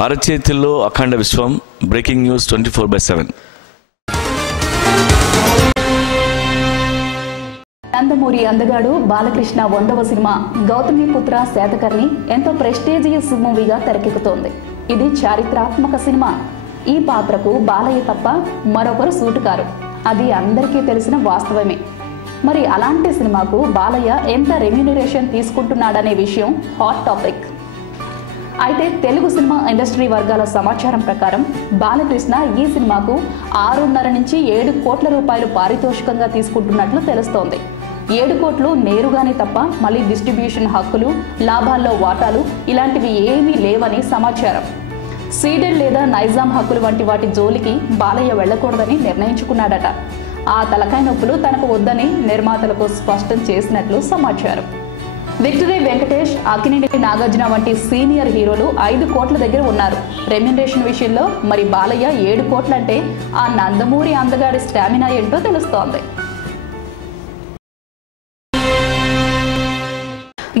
అరచేతిలో అఖండ విశ్వం breaking news 24/7. Nandamuri అందగాడు Balakrishna 100వ cinema Gautamiputra Satakarni ఎంతో ప్రెస్టీజియస్ మూవీగా తెరకెక్కుతోంది. ఇది చారిత్రాత్మక సినిమా. ఈ పాత్రకు బాలయ్య తప్ప మరొకరు సూటు కారు. అది అందరికీ తెలిసిన వాస్తవమే. మరి అలాంటి సినిమాకు బాలయ్య ఎంత రెమ్యూనరేషన్ తీసుకుంటున్నాడనే విషయం హాట్ టాపిక్. అయితే తెలుగు సినిమా ఇండస్ట్రీ వర్గాల సమాచారం ప్రకారం బాలకృష్ణ ఈ సినిమాకు 6.5 నుంచి 7 కోట్ల రూపాయలు పారితోషికంగా తీసుకుంటున్నట్లు తెలుస్తోంది. 7 కోట్లు నేరుగానే తప్ప మళ్ళీ డిస్ట్రిబ్యూషన్ హక్కులు, లాభాల్లో వాటాలు ఇలాంటివి ఏమీ లేవని సమాచారం. సీడెడ్ లేదా నైజాం హక్కులు వంటి వాటి జోలికి బాలయ్య వెళ్లకూడదని నిర్ణయించుకున్నాడట. ఆ తలకాయ నొప్పులు తనకు వద్దని నిర్మాతలకు స్పష్టం చేసినట్లు సమాచారం. విక్టరీ వెంకటేష్, అక్కినేని నాగార్జున వంటి సీనియర్ హీరోలు 5 కోట్ల దగ్గర ఉన్నారు. రెమ్యూనరేషన్ విషయంలో మరి బాలయ్య 7 కోట్లంటే ఆ నందమూరి అందగాడి స్టామినా ఏంటో తెలుస్తోంది.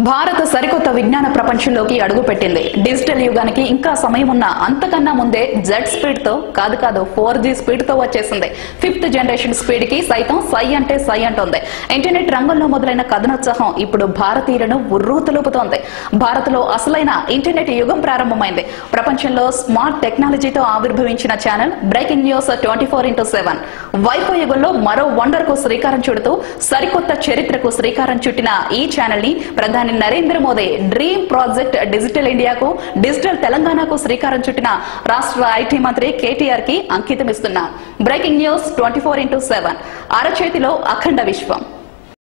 భారత్ సరికొత్త విజ్ఞాన ప్రపంచంలోకి అడుగుపెట్టింది. డిజిటల్ యుగానికి ఇంకా సమయం ఉన్న అంతకన్నా ముందే జెడ్ స్పీడ్ తో కాదు 4G స్పీడ్ తో వచ్చేసింది. 5th జనరేషన్ స్పీడ్ కి సైతం సై అంటే సై అంటోంది. ఇంటర్నెట్ రంగంలో మొదలైన కథనోత్సాహం ఇప్పుడు భారతీయులను ఉర్రూతలూపుతోంది. భారత్ లో అసలైన ఇంటర్నెట్ యుగం ప్రారంభమైంది. ప్రపంచంలో స్మార్ట్ టెక్నాలజీతో ఆవిర్భవించిన ఛానల్ బ్రేకింగ్ న్యూస్ 24/7. వైఫై యుగంలో మరో వండర్ కు శ్రీకారం చుడుతూ సరికొత్త చరిత్రకు శ్రీకారం చుట్టిన ఈ ఛానల్ ని ప్రధాని Narendra Modi dream project digital ఇండియాకు, డిజిటల్ తెలంగాణకు శ్రీకారం చుట్టిన రాష్ట్ర ఐటీ మంత్రి కేటీఆర్ కి అంకితం ఇస్తున్నారు. బ్రేకింగ్ న్యూస్ 24/7 అరచేతిలో అఖండ విశ్వం.